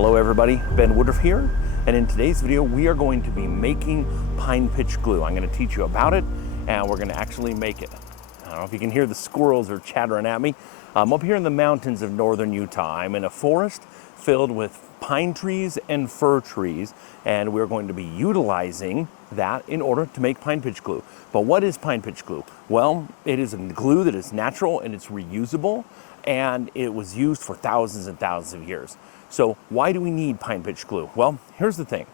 Hello everybody, Ben Woodruff here, and in today's video we are going to be making pine pitch glue. I'm going to teach you about it, and we're going to actually make it. I don't know if you can hear the squirrels are chattering at me. I'm up here in the mountains of northern Utah. I'm in a forest filled with pine trees and fir trees, and we're going to be utilizing that in order to make pine pitch glue. But what is pine pitch glue? Well, it is a glue that is natural and it's reusable, and it was used for thousands and thousands of years. So why do we need pine pitch glue? Well, here's the thing.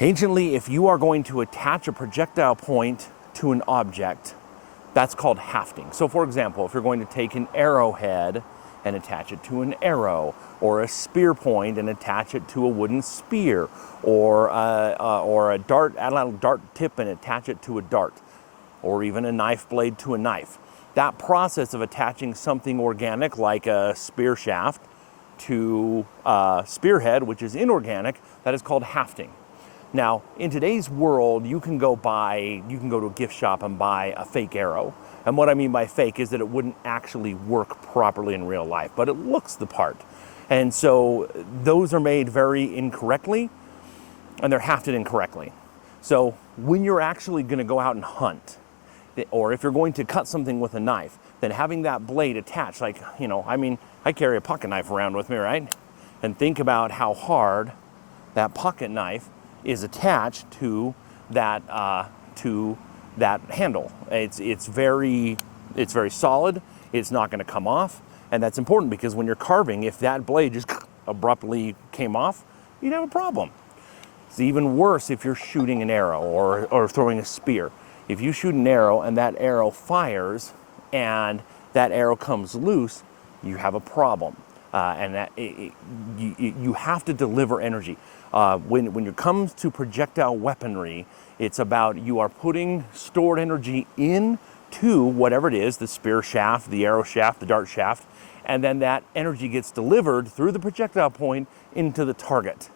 Anciently, if you are going to attach a projectile point to an object, that's called hafting. So for example, if you're going to take an arrowhead and attach it to an arrow, or a spear point and attach it to a wooden spear, or a dart, add a dart tip and attach it to a dart, or even a knife blade to a knife. That process of attaching something organic like a spear shaft to a spearhead, which is inorganic, that is called hafting. Now, in today's world, you can go to a gift shop and buy a fake arrow. And what I mean by fake is that it wouldn't actually work properly in real life, but it looks the part. And so those are made very incorrectly, and they're hafted incorrectly. So when you're actually going to go out and hunt, or if you're going to cut something with a knife, then having that blade attached, like, I carry a pocket knife around with me, right? And think about how hard that pocket knife is attached to that handle. It's very solid. It's not going to come off, and that's important because when you're carving, if that blade just abruptly came off, you'd have a problem. It's even worse if you're shooting an arrow or throwing a spear. If you shoot an arrow and that arrow fires and that arrow comes loose, you have a problem. You have to deliver energy. When it comes to projectile weaponry, it's about you are putting stored energy into whatever it is, the spear shaft, the arrow shaft, the dart shaft, and then that energy gets delivered through the projectile point into the target.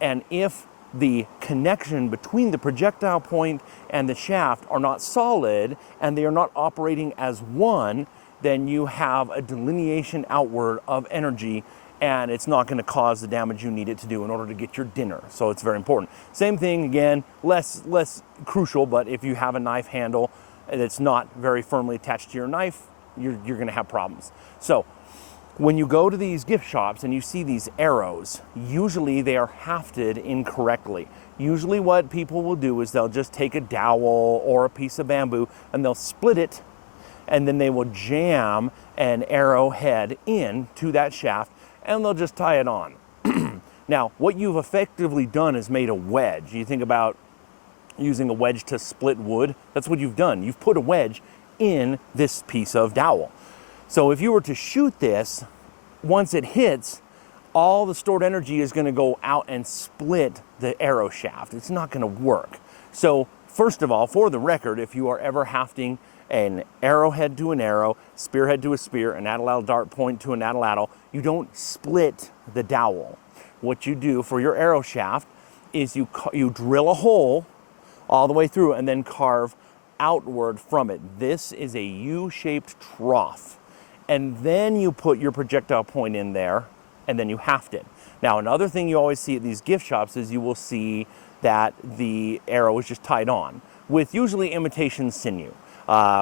And if the connection between the projectile point and the shaft are not solid and they are not operating as one, then you have a delineation outward of energy, and it's not going to cause the damage you need it to do in order to get your dinner. So it's very important. Same thing again, less crucial, but if you have a knife handle that's not very firmly attached to your knife, you're going to have problems. So when you go to these gift shops and you see these arrows, usually they are hafted incorrectly. Usually what people will do is they'll just take a dowel or a piece of bamboo and they'll split it, and then they will jam an arrowhead into that shaft and they'll just tie it on. Now, what you've effectively done is made a wedge. You think about using a wedge to split wood. That's what you've done. You've put a wedge in this piece of dowel. So if you were to shoot this, once it hits, all the stored energy is going to go out and split the arrow shaft. It's not going to work. So first of all, for the record, if you are ever hafting an arrowhead to an arrow, spearhead to a spear, an atlatl dart point to an atlatl, you don't split the dowel. What you do for your arrow shaft is you drill a hole all the way through and then carve outward from it. This is a U-shaped trough. And then you put your projectile point in there, and then you haft it. Now, another thing you always see at these gift shops is you will see that the arrow is just tied on with usually imitation sinew.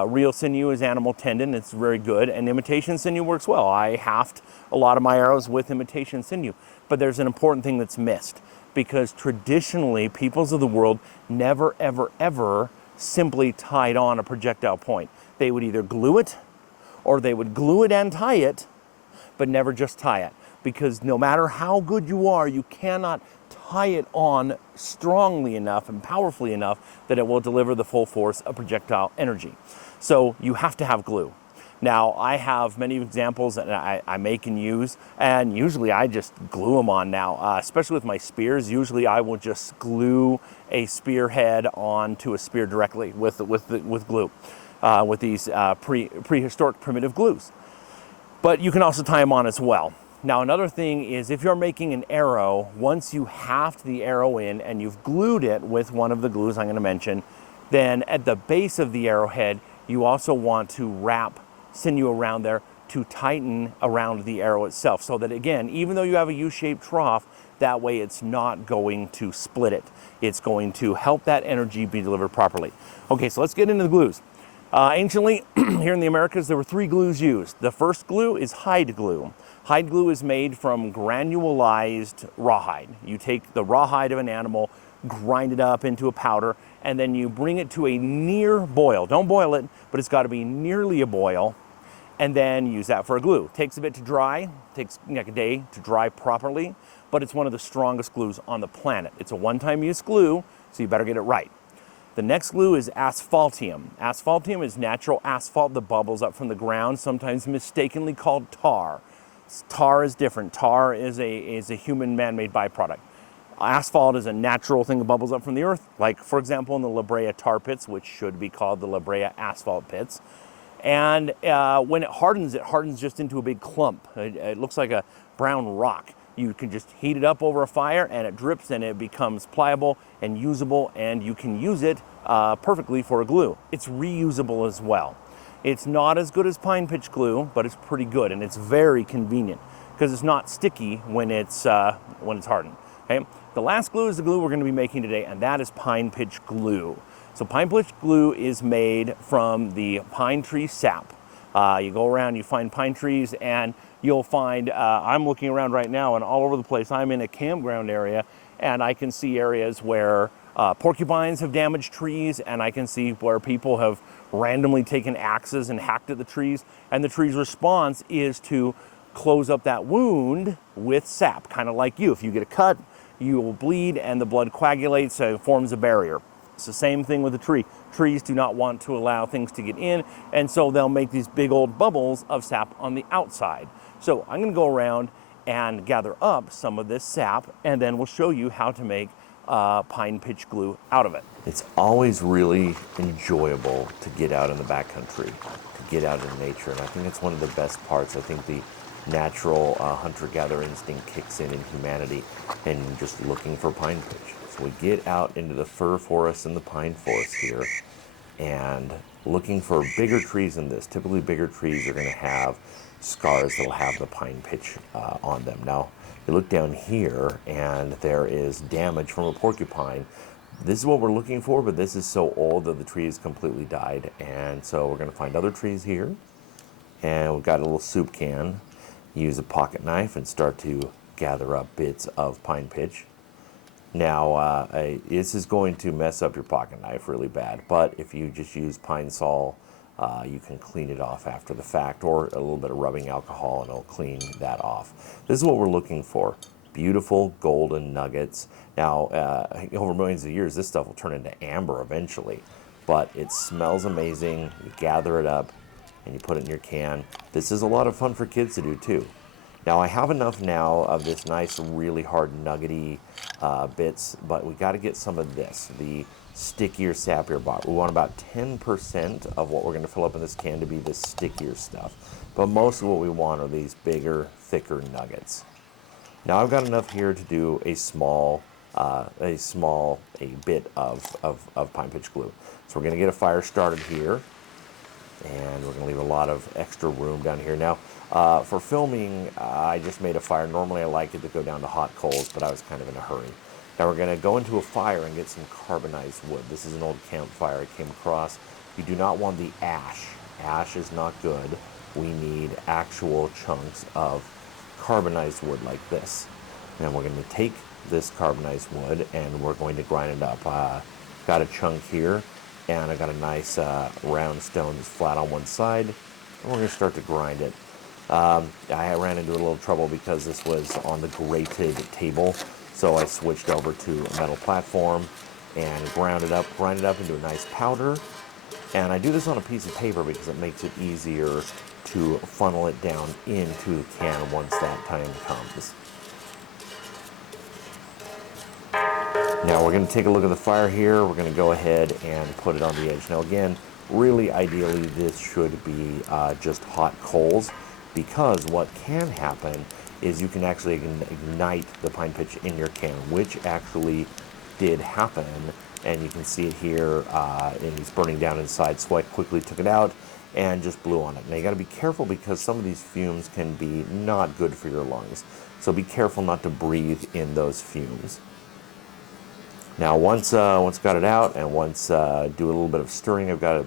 Real sinew is animal tendon. It's very good, and imitation sinew works well. I haft a lot of my arrows with imitation sinew, but there's an important thing that's missed, because traditionally, peoples of the world never, ever, ever simply tied on a projectile point. They would either glue it, or they would glue it and tie it, but never just tie it. Because no matter how good you are, you cannot tie it on strongly enough and powerfully enough that it will deliver the full force of projectile energy. So you have to have glue. Now, I have many examples that I make and use, and usually I just glue them on now, especially with my spears. Usually I will just glue a spearhead onto a spear directly with glue. With these prehistoric primitive glues. But you can also tie them on as well. Now, another thing is if you're making an arrow, once you haft the arrow in and you've glued it with one of the glues I'm going to mention, then at the base of the arrowhead, you also want to wrap sinew around there to tighten around the arrow itself, so that again, even though you have a U-shaped trough, that way it's not going to split it. It's going to help that energy be delivered properly. Okay, so let's get into the glues. Anciently, here in the Americas, there were 3 glues used. The first glue is hide glue. Hide glue is made from granulized rawhide. You take the rawhide of an animal, grind it up into a powder, and then you bring it to a near boil. Don't boil it, but it's got to be nearly a boil, and then use that for a glue. Takes a bit to dry, takes like a day to dry properly, but it's one of the strongest glues on the planet. It's a one-time use glue, so you better get it right. The next glue is asphaltium. Asphaltium is natural asphalt that bubbles up from the ground, sometimes mistakenly called tar. Tar is different. Tar is a human man-made byproduct. Asphalt is a natural thing that bubbles up from the earth, like, for example, in the La Brea tar pits, which should be called the La Brea asphalt pits. And when it hardens just into a big clump. It looks like a brown rock. You can just heat it up over a fire and it drips and it becomes pliable and usable, and you can use it perfectly for a glue. It's reusable as well. It's not as good as pine pitch glue, but it's pretty good, and it's very convenient because it's not sticky when it's hardened. Okay? The last glue is the glue we're going to be making today, and that is pine pitch glue. So pine pitch glue is made from the pine tree sap. You go around, you find pine trees, and you'll find, I'm looking around right now and all over the place. I'm in a campground area, and I can see areas where porcupines have damaged trees, and I can see where people have randomly taken axes and hacked at the trees, and the tree's response is to close up that wound with sap, kind of like you. If you get a cut, you will bleed and the blood coagulates and forms a barrier. It's the same thing with a tree. Trees do not want to allow things to get in, and so they'll make these big old bubbles of sap on the outside. So I'm going to go around and gather up some of this sap, and then we'll show you how to make pine pitch glue out of it. It's always really enjoyable to get out in the backcountry, to get out in nature, and I think it's one of the best parts. I think the natural hunter-gatherer instinct kicks in humanity, and just looking for pine pitch. So we get out into the fir forest and the pine forest here, and looking for bigger trees than this. Typically bigger trees are going to have scars that'll have the pine pitch on them. Now, you look down here and there is damage from a porcupine. This is what we're looking for, but this is so old that the tree has completely died. And so we're going to find other trees here. And we've got a little soup can. Use a pocket knife and start to gather up bits of pine pitch. Now, this is going to mess up your pocket knife really bad, but if you just use Pine Sol, you can clean it off after the fact, or a little bit of rubbing alcohol and it'll clean that off. This is what we're looking for. Beautiful golden nuggets. Now, over millions of years, this stuff will turn into amber eventually, but it smells amazing. You gather it up and you put it in your can. This is a lot of fun for kids to do too. Now, I have enough now of this nice, really hard nuggety bits, but we got to get some of this, the stickier, sappier bot. We want about 10% of what we're going to fill up in this can to be the stickier stuff. But most of what we want are these bigger, thicker nuggets. Now, I've got enough here to do a bit of pine pitch glue. So we're going to get a fire started here, and we're going to leave a lot of extra room down here. Now, for filming, I just made a fire. Normally I like it to go down to hot coals, but I was kind of in a hurry. Now we're going to go into a fire and get some carbonized wood. This is an old campfire I came across. You do not want the ash. Ash is not good. We need actual chunks of carbonized wood like this. And we're going to take this carbonized wood and we're going to grind it up. Got a chunk here, and I got a nice round stone that's flat on one side, and we're going to start to grind it. I ran into a little trouble because this was on the grated table, so I switched over to a metal platform and ground it up into a nice powder. And I do this on a piece of paper because it makes it easier to funnel it down into the can once that time comes. Now we're going to take a look at the fire here. We're going to go ahead and put it on the edge. Now again, really ideally this should be just hot coals, because what can happen is you can actually ignite the pine pitch in your can, which actually did happen. And you can see it here, and it's burning down inside, so I quickly took it out and just blew on it. Now you got to be careful because some of these fumes can be not good for your lungs. So be careful not to breathe in those fumes. Now once got it out, and once do a little bit of stirring, I've got a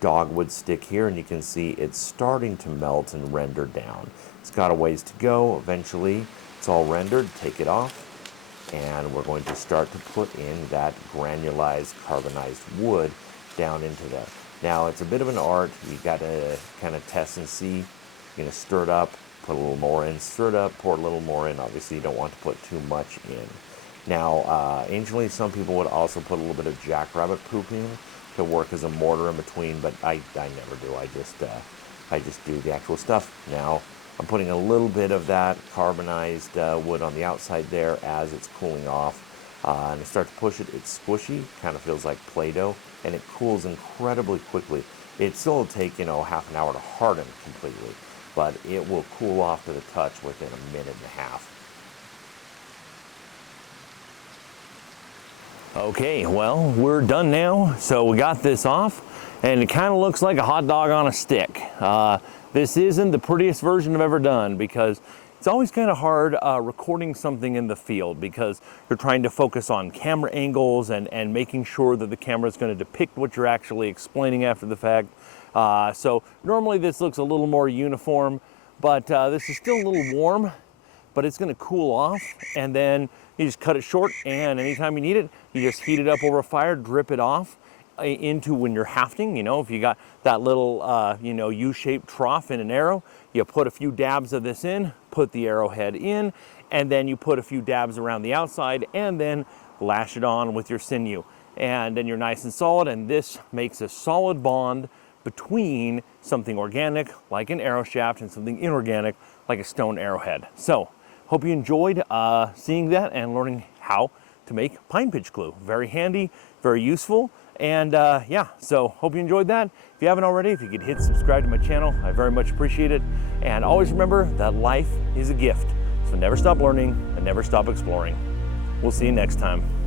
dogwood stick here, and you can see it's starting to melt and render down. It's got a ways to go. Eventually it's all rendered. Take it off, and we're going to start to put in that granulized carbonized wood down into there. Now it's a bit of an art. You got to kind of test and see. You're going to stir it up, put a little more in, stir it up, pour a little more in. Obviously you don't want to put too much in. Now anciently some people would also put a little bit of jackrabbit poop in to work as a mortar in between, but I never do. I just do the actual stuff. Now I'm putting a little bit of that carbonized wood on the outside there as it's cooling off. And I start to push it. It's squishy, kind of feels like Play-Doh, and it cools incredibly quickly. It still will take, half an hour to harden completely, but it will cool off to the touch within a minute and a half. Okay, well, we're done now. So we got this off, and it kind of looks like a hot dog on a stick. This isn't the prettiest version I've ever done because it's always kind of hard recording something in the field because you're trying to focus on camera angles and making sure that the camera is going to depict what you're actually explaining after the fact. So normally this looks a little more uniform, but this is still a little warm, but it's going to cool off, and then you just cut it short, and anytime you need it, you just heat it up over a fire, drip it off into when you're hafting. If you got that little U-shaped trough in an arrow, you put a few dabs of this in, put the arrowhead in, and then you put a few dabs around the outside, and then lash it on with your sinew, and then you're nice and solid. And this makes a solid bond between something organic like an arrow shaft and something inorganic like a stone arrowhead. So hope you enjoyed seeing that and learning how to make pine pitch glue. Very handy, very useful. And so hope you enjoyed that. If you haven't already, if you could hit subscribe to my channel, I very much appreciate it. And always remember that life is a gift. So never stop learning and never stop exploring. We'll see you next time.